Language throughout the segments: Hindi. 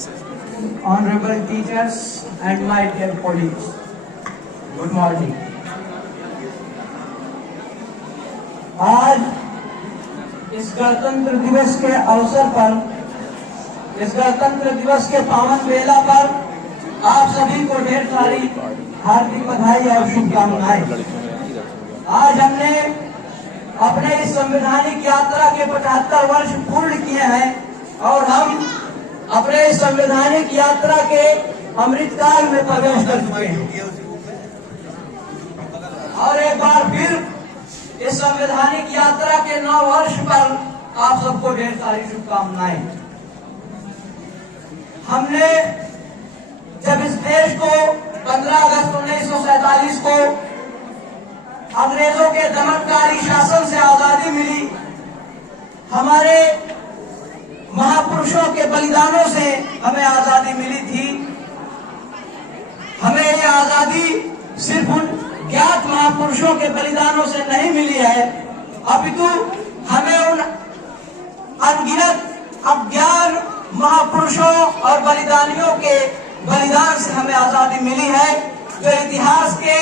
Honorable teachers and my dear colleagues, good morning. आज इस गणतंत्र दिवस के अवसर पर, इस गणतंत्र दिवस के पावन बेला पर आप सभी को ढेर सारी हार्दिक बधाई और शुभकामनाएं। आज हमने अपने इस संवैधानिक यात्रा के 75 वर्ष पूर्ण किए हैं और हम अपने इस संवैधानिक यात्रा के अमृतकाल में प्रवेश कर चुके हैं। और एक बार फिर इस संवैधानिक यात्रा के 9 वर्ष पर आप सबको ढेर सारी शुभकामनाएं। हमने जब इस देश को 15 अगस्त 1947 को अंग्रेजों के दमनकारी शासन से आजादी मिली, हमारे महापुरुषों के बलिदानों से हमें आजादी मिली थी। हमें ये आजादी सिर्फ उन ज्ञात महापुरुषों के बलिदानों से नहीं मिली है, अपितु हमें उन अनगिनत अज्ञान महापुरुषों और बलिदानियों के बलिदान से हमें आजादी मिली है, जो इतिहास के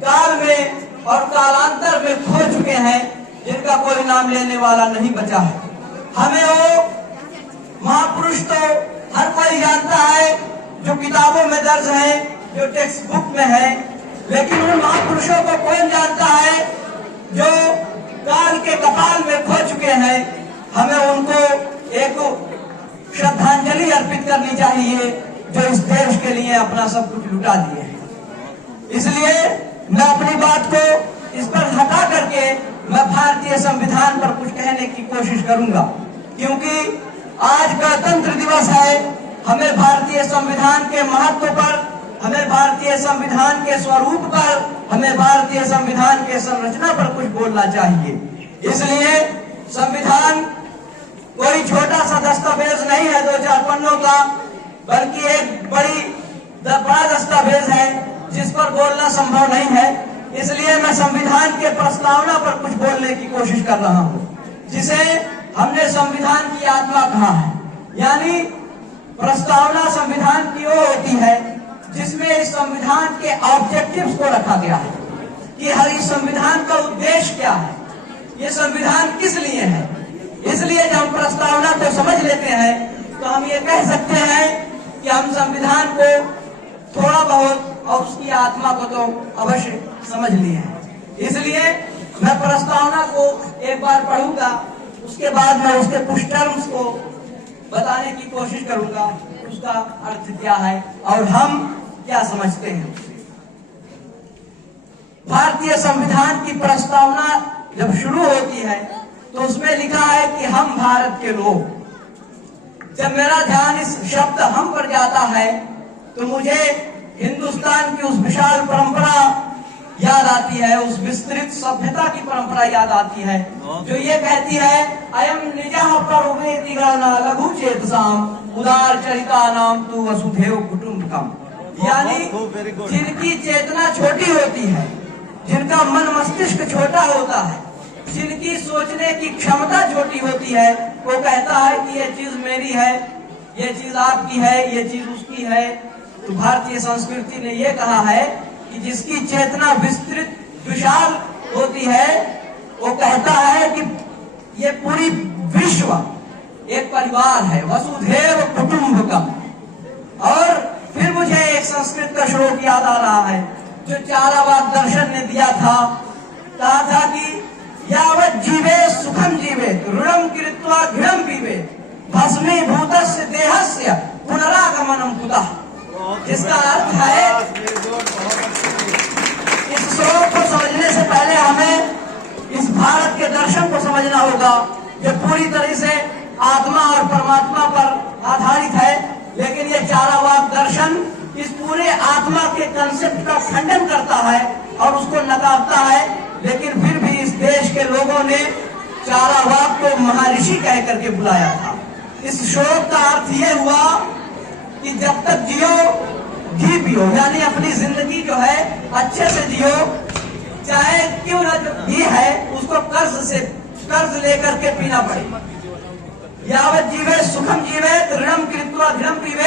काल में और कालांतर में खो चुके हैं, जिनका कोई नाम लेने वाला नहीं बचा है। हमें वो महापुरुष तो हर कोई जानता है, जो किताबों में दर्ज है, जो टेक्स्ट बुक में है, लेकिन उन महापुरुषों को कौन जानता है जो काल के कपाल में खो चुके हैं। हमें उनको एक श्रद्धांजलि अर्पित करनी चाहिए, जो इस देश के लिए अपना सब कुछ लुटा दिए हैं। इसलिए मैं अपनी बात को इस पर हटा करके मैं भारतीय संविधान पर कुछ कहने की कोशिश करूंगा, क्योंकि आज गणतंत्र दिवस है। हमें भारतीय संविधान के महत्व पर, हमें भारतीय संविधान के स्वरूप पर, हमें भारतीय संविधान के संरचना पर कुछ बोलना चाहिए। इसलिए संविधान कोई छोटा सा दस्तावेज नहीं है 2-4 पन्नों का, बल्कि एक बड़ा दस्तावेज है जिस पर बोलना संभव नहीं है। इसलिए मैं संविधान के प्रस्तावना पर कुछ बोलने की कोशिश कर रहा हूँ, जिसे हमने संविधान की आत्मा कहा है। यानी प्रस्तावना संविधान की वो होती है जिसमें इस संविधान के ऑब्जेक्टिव्स को रखा गया है कि हर इस संविधान का उद्देश्य क्या है, ये संविधान किस लिए है। इसलिए जब हम प्रस्तावना को समझ लेते हैं तो हम ये कह सकते हैं कि हम संविधान को थोड़ा बहुत और उसकी आत्मा को तो अवश्य समझ लिए हैं। इसलिए मैं प्रस्तावना को एक बार पढ़ूंगा, उसके बाद मैं उसके कुछ टर्म्स को बताने की कोशिश करूंगा, उसका अर्थ क्या है और हम क्या समझते हैं उससे। भारतीय संविधान की प्रस्तावना जब शुरू होती है तो उसमें लिखा है कि हम भारत के लोग। जब मेरा ध्यान इस शब्द हम पर जाता है तो मुझे हिंदुस्तान की उस विशाल परंपरा याद आती है, उस विस्तृत सभ्यता की परंपरा याद आती है, जो ये कहती है अयम निजः पर्वेति गणना लघु चेतसाम उदार चरिता नाम तु वसुधैव कुटुंबकम। यानी जिनकी चेतना छोटी होती है, जिनका मन मस्तिष्क छोटा होता है, जिनकी सोचने की क्षमता छोटी होती है, वो कहता है कि ये चीज मेरी है, ये चीज आपकी है, ये चीज उसकी है। तो भारतीय संस्कृति ने ये कहा है कि जिसकी चेतना विस्तृत विशाल होती है, वो कहता है कि ये पूरी विश्व एक परिवार है, वसुधैव कुटुंबकम। और फिर मुझे एक संस्कृत का श्लोक याद आ रहा है, जो चारावाक दर्शन ने दिया था। कहा था कि यावत् जीवे सुखम जीवे ऋणम कृत्वा घृणम पीवे भस्मीभूतस्य देहस्य पुनरागमनम कुतः। जिसका अर्थ है, इस श्लोक को समझने से पहले हमें इस भारत के दर्शन को समझना होगा, जो पूरी तरह से आत्मा और परमात्मा पर आधारित है। लेकिन ये चारावाक दर्शन इस पूरे आत्मा के कंसेप्ट का खंडन करता है और उसको नकारता है। लेकिन फिर भी इस देश के लोगों ने चारावाक को महर्षि कह करके बुलाया था। इस श्लोक का अर्थ ये हुआ कि जब तक जियो घी पियो, यानी अपनी जिंदगी जो है अच्छे से जियो, चाहे क्यों ना जो घी है उसको कर्ज लेकर के पीना पड़े। यावत जीवे सुखम जीवे ऋणम कृत्वा घृणम पीवे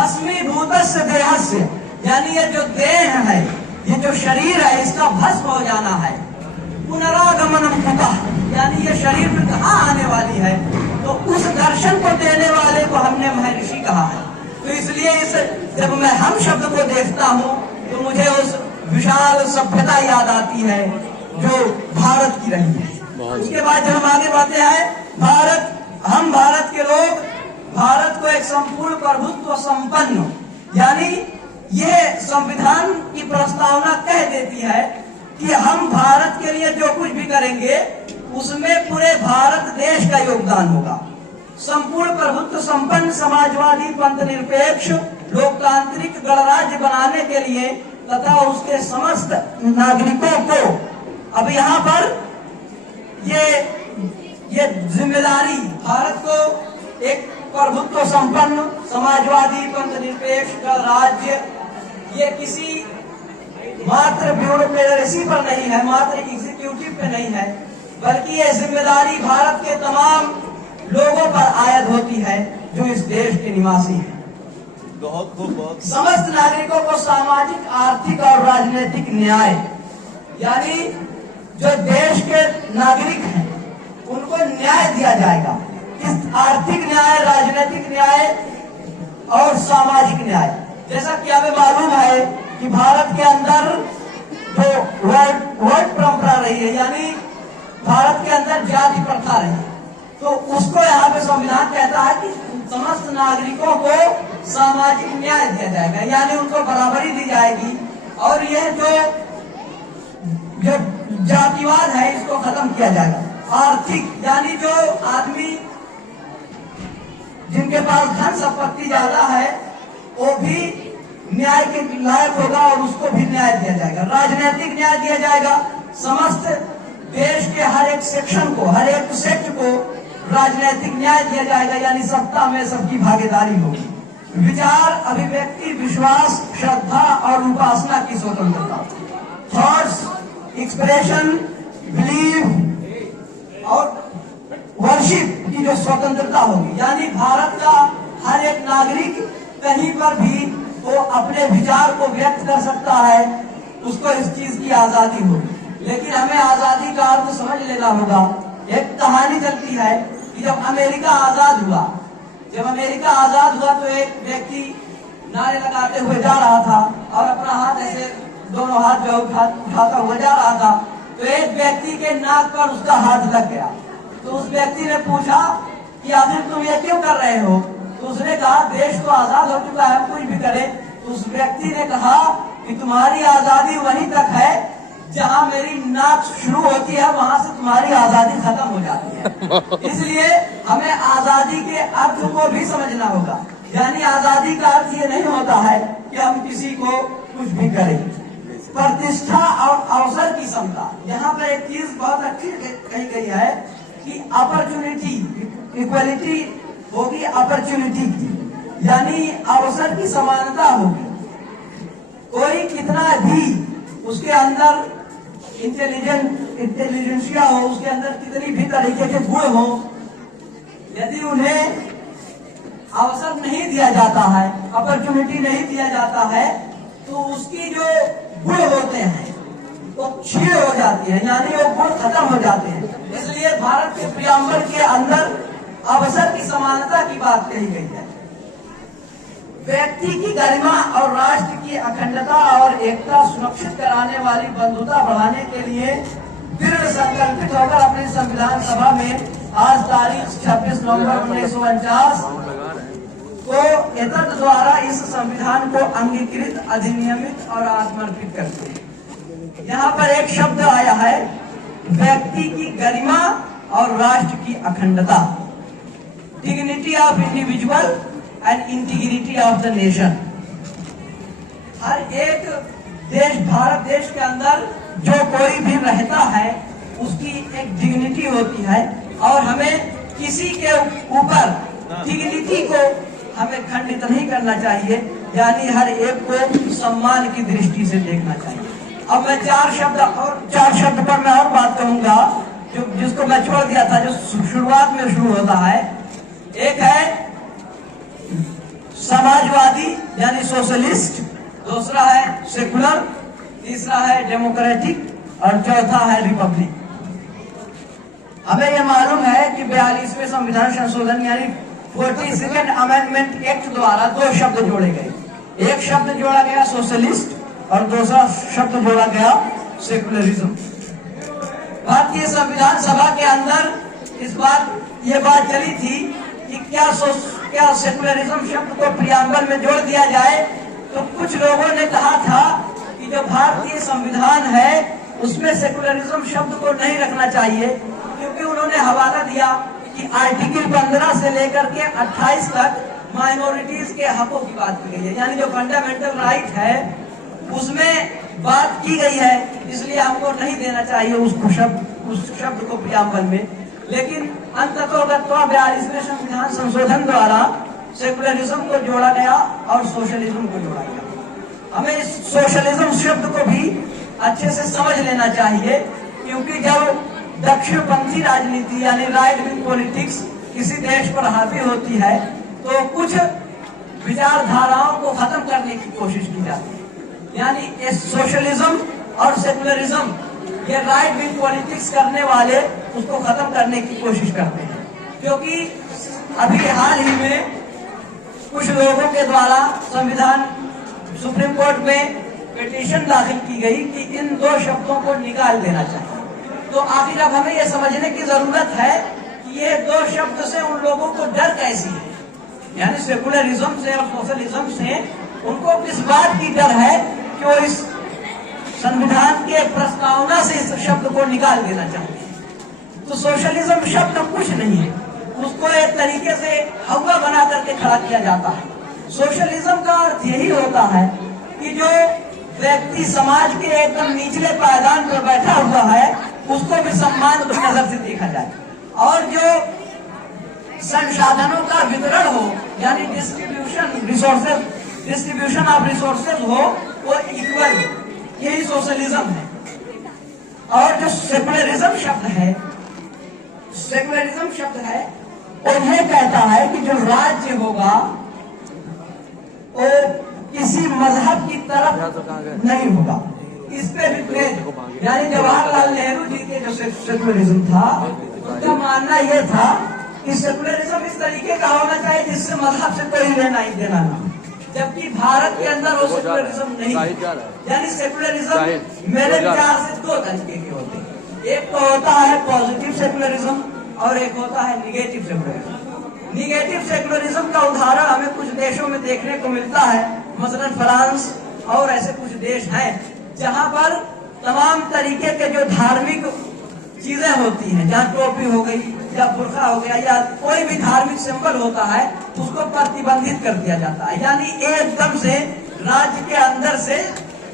भस्मीभूतस्य देहस्य, यानी ये जो देह है, ये जो शरीर है, इसका भस्म हो जाना है। पुनरागमनम कुतः, यानी ये शरीर में कहाँ आने वाली है, तो उस दर्शन को देने वाले को हमने महर्षि कहा है। तो इसलिए इस जब मैं हम शब्द को देखता हूँ तो मुझे उस विशाल सभ्यता याद आती है जो भारत की रही है। उसके बाद जब हम आगे बढ़ते हैं, हम भारत के लोग भारत को एक संपूर्ण प्रभुत्व संपन्न, यानी ये संविधान की प्रस्तावना कह देती है कि हम भारत के लिए जो कुछ भी करेंगे उसमें पूरे भारत देश का योगदान होगा। संपूर्ण प्रभुत्व संपन्न समाजवादी पंथ निरपेक्ष लोकतांत्रिक गणराज्य बनाने के लिए तथा उसके समस्त नागरिकों को, अब यहाँ पर ये जिम्मेदारी भारत को एक प्रभुत्व संपन्न समाजवादी पंथ निरपेक्ष गणराज्य, ये किसी मात्र ब्यूरोक्रेसी पर नहीं है, मात्र एग्जीक्यूटिव पे नहीं है, बल्कि ये जिम्मेदारी भारत के तमाम लोगों पर आयद होती है जो इस देश के निवासी हैं। बहुत समस्त नागरिकों को सामाजिक, आर्थिक और राजनीतिक न्याय, यानी जो देश के नागरिक हैं उनको न्याय दिया जाएगा। इस आर्थिक न्याय, राजनीतिक न्याय और सामाजिक न्याय, जैसा कि हमें मालूम है कि भारत के अंदर जो वर्ग परंपरा रही है, यानी भारत के अंदर जाति प्रथा रही है, तो उसको यहाँ पे संविधान कहता है कि समस्त नागरिकों को सामाजिक न्याय दिया जाएगा, यानी उनको बराबरी दी जाएगी। और यह जो जातिवाद है इसको खत्म किया जाएगा। आर्थिक, यानी जो आदमी जिनके पास धन संपत्ति ज्यादा है वो भी न्याय के लायक होगा और उसको भी न्याय दिया जाएगा। राजनीतिक न्याय दिया जाएगा, समस्त देश के हर एक सेक्शन को, हर एक सेक्ट को राजनीतिक न्याय दिया जाएगा, यानी सत्ता में सबकी भागीदारी होगी। विचार, अभिव्यक्ति, विश्वास, श्रद्धा और उपासना की स्वतंत्रता, थॉट्स, एक्सप्रेशन, बिलीव और वर्शिप की जो स्वतंत्रता होगी, यानी भारत का हर एक नागरिक कहीं पर भी वो अपने विचार को व्यक्त कर सकता है, उसको इस चीज की आजादी होगी। लेकिन हमें आजादी का अर्थ समझ लेना होगा। एक कहानी चलती है कि जब अमेरिका आजाद हुआ तो एक व्यक्ति नारे लगाते हुए जा रहा था और अपना हाथ ऐसे दोनों हाथ जो उठाता हुआ जा रहा था, तो एक व्यक्ति के नाक पर उसका हाथ लग गया। तो उस व्यक्ति ने पूछा कि आखिर तुम ये क्यों कर रहे हो? तो उसने कहा देश तो आजाद हो चुका है, कुछ भी करे। तो उस व्यक्ति ने कहा कि तुम्हारी आजादी वहीं तक है जहां मेरी नाक शुरू होती है, वहां से तुम्हारी आजादी खत्म हो जाती है। इसलिए हमें आजादी के अर्थ को भी समझना होगा, यानी आजादी का अर्थ ये नहीं होता है कि हम किसी को कुछ भी करें। प्रतिष्ठा और अवसर की समता, यहाँ पर एक चीज बहुत अच्छी कही गई है कि अपॉर्चुनिटी, इक्वलिटी होगी अपॉर्चुनिटी की, यानी अवसर की समानता होगी। कोई कितना भी उसके अंदर इंटेलिजेंसिया हो, उसके अंदर कितनी भी तरीके के गुण हो, यदि उन्हें अवसर नहीं दिया जाता है, अपॉर्चुनिटी नहीं दिया जाता है, तो उसकी जो गुण होते हैं वो क्षीण हो जाती है, यानी वो गुण खत्म हो जाते हैं। इसलिए भारत के प्रियम्बल के अंदर अवसर की समानता की बात कही गई है। व्यक्ति की गरिमा और राष्ट्र की अखंडता और एकता सुरक्षित कराने वाली बंधुता बढ़ाने के लिए दृढ़ संकल्पित होकर अपनी संविधान सभा में आज तारीख 26 नवंबर 1949 को एतद द्वारा इस संविधान को अंगीकृत, अधिनियमित और आत्मर्पित करते हैं। यहाँ पर एक शब्द आया है, व्यक्ति की गरिमा और राष्ट्र की अखंडता, dignity of individual and integrity of the nation. हर एक देश, भारत देश के अंदर जो कोई भी रहता है उसकी एक डिग्निटी होती है और हमें किसी के ऊपर डिग्निटी को हमें खंडित नहीं करना चाहिए, यानी हर एक को सम्मान की दृष्टि से देखना चाहिए। अब मैं चार शब्द पर मैं और बात कहूंगा जिसको मैं छोड़ दिया था, जो शुरुआत में शुरू होता है। एक है समाजवादी यानी सोशलिस्ट, दूसरा है सेकुलर, तीसरा है डेमोक्रेटिक और चौथा है रिपब्लिक। हमें यह मालूम है कि 42वें संविधान संशोधन यानी 42nd अमेंडमेंट एक्ट द्वारा दो शब्द जोड़े गए। एक शब्द जोड़ा गया सोशलिस्ट और दूसरा शब्द जोड़ा गया सेकुलरिज्म। भारतीय संविधान सभा के अंदर ये बात चली थी कि क्या सेकुलरिज्म शब्द को प्रियम्बल में जोड़ दिया जाए। तो कुछ लोगों ने कहा था कि जो भारतीय संविधान है उसमें सेकुलरिज्म शब्द को नहीं रखना चाहिए, क्योंकि उन्होंने हवाला दिया कि आर्टिकल 15 से लेकर के 28 तक माइनॉरिटीज के हकों की बात की गई है, यानी जो फंडामेंटल राइट है उसमें बात की गई है, इसलिए हमको नहीं देना चाहिए उस शब्द को प्रियम्बल में। लेकिन अंततोगत्वा 42वें संविधान संशोधन द्वारा सेकुलरिज्म को जोड़ा गया और सोशलिज्म को जोड़ा गया। हमें इस सोशलिज्म शब्द को भी अच्छे से समझ लेना चाहिए, क्योंकि जब दक्षिणपंथी राजनीति यानी राइट विंग पॉलिटिक्स किसी देश पर हावी होती है तो कुछ विचारधाराओं को खत्म करने की कोशिश की जाती है। यानी सोशलिज्म और सेकुलरिज्म, ये राइट विंग पॉलिटिक्स करने वाले उसको खत्म करने की कोशिश करते हैं, क्योंकि अभी हाल ही में कुछ लोगों के द्वारा संविधान सुप्रीम कोर्ट में पिटीशन दाखिल की गई कि इन दो शब्दों को निकाल देना चाहिए। तो आखिर अब हमें यह समझने की जरूरत है कि ये दो शब्द से उन लोगों को डर कैसी है, यानी सेकुलरिज्म से और सोशलिज्म से उनको किस बात की डर है कि वो इस संविधान के प्रस्तावना से इस शब्द को निकाल देना चाहते हैं। तो सोशलिज्म शब्द कुछ नहीं है, उसको एक तरीके से हवा बना करके खड़ा किया जाता है। सोशलिज्म का अर्थ यही होता है कि जो व्यक्ति समाज के एकदम निचले पायदान पर बैठा हुआ है उसको भी सम्मान की नजर से देखा जाए, और जो संसाधनों का वितरण हो यानी डिस्ट्रीब्यूशन ऑफ रिसोर्सेज हो वो इक्वल, यही सोशलिज्म है। और जो सेकुलरिज्म शब्द है उन्हें कहता है कि जो राज्य होगा वो किसी मजहब की तरफ नहीं होगा। इस पे विपरीत यानी जवाहरलाल नेहरू जी के जो सेकुलरिज्म था उनका मानना यह था कि सेकुलरिज्म इस तरीके का होना चाहिए जिससे मजहब से कोई लेना ही देना ना, जबकि भारत के अंदर वो सेकुलरिज्म नहीं। यानी सेकुलरिज्म मेरे विचार से दो तरीके के होते हैं, एक तो होता है पॉजिटिव सेकुलरिज्म और एक होता है निगेटिव सेकुलरिज्म। निगेटिव सेकुलरिज्म का उदाहरण हमें कुछ देशों में देखने को मिलता है, मसलन फ्रांस और ऐसे कुछ देश हैं जहां पर तमाम तरीके के जो धार्मिक चीजें होती हैं, जहाँ टोपी हो गई या बुर्का हो गया या कोई भी धार्मिक सिंबल होता है उसको प्रतिबंधित कर दिया जाता है, यानी एकदम से राज्य के अंदर से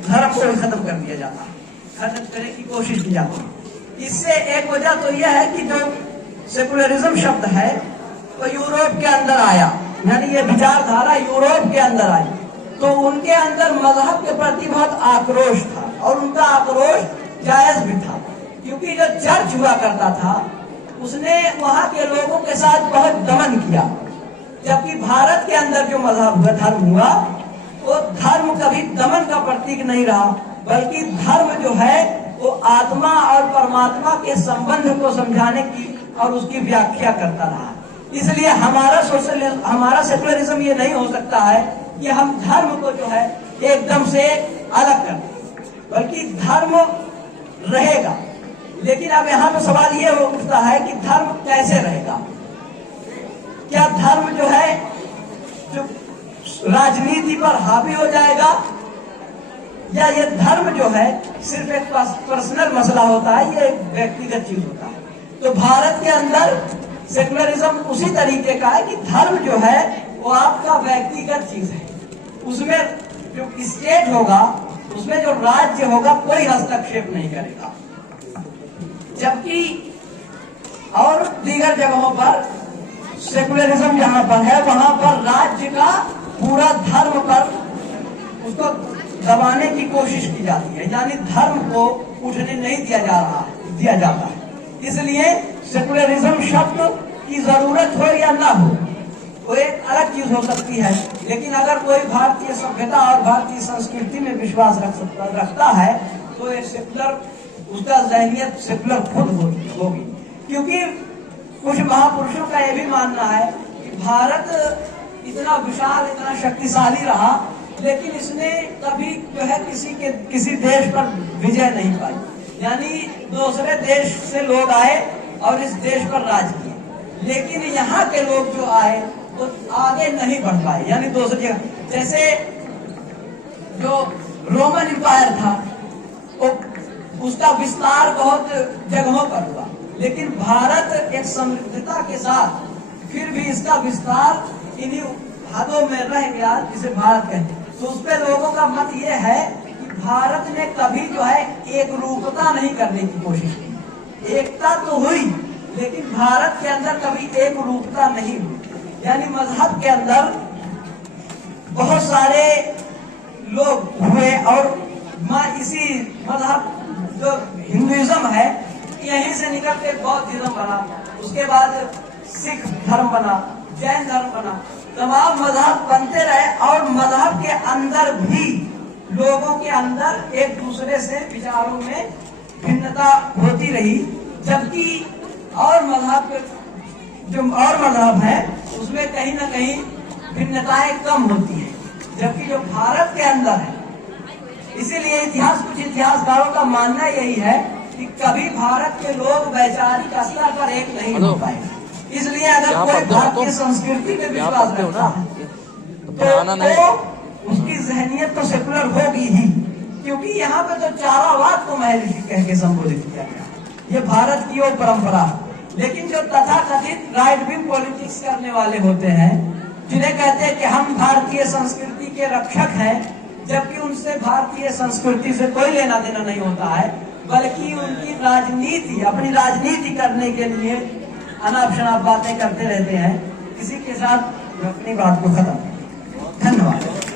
धर्म को खत्म कर दिया जाता है, खत्म करने की कोशिश की जाती है। इससे एक वजह तो यह है कि जो सेकुलरिज्म शब्द है वो यूरोप के अंदर आया, यानी ये विचारधारा यूरोप के अंदर आई, तो उनके अंदर मजहब के प्रति बहुत आक्रोश था और उनका आक्रोश जायज भी था, क्योंकि जो चर्च हुआ करता था उसने वहां के लोगों के साथ बहुत दमन किया, जबकि भारत के अंदर जो मजहब हुआ, धर्म हुआ, वो धर्म कभी दमन का प्रतीक नहीं रहा, बल्कि धर्म जो है वो आत्मा और परमात्मा के संबंध को समझाने की और उसकी व्याख्या करता रहा। इसलिए हमारा सेकुलरिज्म ये नहीं हो सकता है कि हम धर्म को जो है एकदम से अलग कर दें, बल्कि धर्म रहेगा। लेकिन अब यहाँ पे सवाल ये उठता है कि धर्म कैसे रहेगा? क्या धर्म जो है जो राजनीति पर हावी हो जाएगा, या ये धर्म जो है सिर्फ एक पर्सनल मसला होता है, ये एक व्यक्तिगत चीज होता है? तो भारत के अंदर सेकुलरिज्म उसी तरीके का है कि धर्म जो है वो आपका व्यक्तिगत चीज है, उसमें जो स्टेट होगा, उसमें जो राज्य होगा कोई हस्तक्षेप नहीं करेगा। जबकि और दीगर जगहों पर सेकुलरिज्म जहां पर है वहां पर राज्य का पूरा धर्म पर उसको दबाने की कोशिश की जाती है, यानी धर्म को उठने नहीं दिया जाता है। इसलिए सेकुलरिज्म शब्द की जरूरत हो या ना हो, वो एक अलग चीज हो सकती है। लेकिन अगर कोई भारतीय सभ्यता और भारतीय संस्कृति में विश्वास रखता है तो ये सेकुलर, उसका जहनियत सेकुलर खुद होगी। क्योंकि कुछ महापुरुषों का यह भी मानना है कि भारत इतना विशाल, इतना शक्तिशाली रहा, लेकिन इसने कभी जो है किसी देश पर विजय नहीं पाई। यानी दूसरे देश से लोग आए और इस देश पर राज किए, लेकिन यहाँ के लोग जो आए वो आगे नहीं बढ़ पाए। यानी दूसरी जगह, जैसे जो रोमन एम्पायर था वो उसका विस्तार बहुत जगहों पर हुआ, लेकिन भारत एक समृद्धता के साथ फिर भी इसका विस्तार इन्हीं हदों में रह गया जिसे भारत कहते हैं। तो उस पे लोगों का मत ये है कि भारत ने कभी जो है एक रूपता नहीं करने की कोशिश की। एकता तो हुई, लेकिन भारत के अंदर कभी एक रूपता नहीं हुई। यानी मजहब के अंदर बहुत सारे लोग हुए और इसी मजहब जो हिंदुइज्म है यहीं से निकल के बौद्धिज्म बना, उसके बाद सिख धर्म बना, जैन धर्म बना, तमाम मजहब बनते रहे और मजहब के अंदर भी लोगों के अंदर एक दूसरे से विचारों में भिन्नता होती रही। जबकि और मजहब जो और मजहब है उसमें कहीं ना कहीं भिन्नताएं कम होती हैं, जबकि जो भारत के अंदर है, इसीलिए कुछ इतिहासकारों का मानना यही है कि कभी भारत के लोग वैचारिक स्तर पर एक नहीं हो पाए। इसलिए अगर कोई भारतीय संस्कृति में विश्वास रखता है तो उसकी जहनियत तो सेकुलर होगी ही, क्योंकि यहाँ पे तो चारावाद को महर्षि कह के संबोधित किया गया। ये भारत की वो परंपरा। लेकिन जो तथाकथित राइट विंग पॉलिटिक्स करने वाले होते हैं, जिन्हें कहते हैं कि हम भारतीय संस्कृति के रक्षक हैं, जबकि उनसे भारतीय संस्कृति से कोई लेना देना नहीं होता है, बल्कि उनकी राजनीति, अपनी राजनीति करने के लिए अनाप शनाप बातें करते रहते हैं। इसी के साथ अपनी बात को खत्म। धन्यवाद।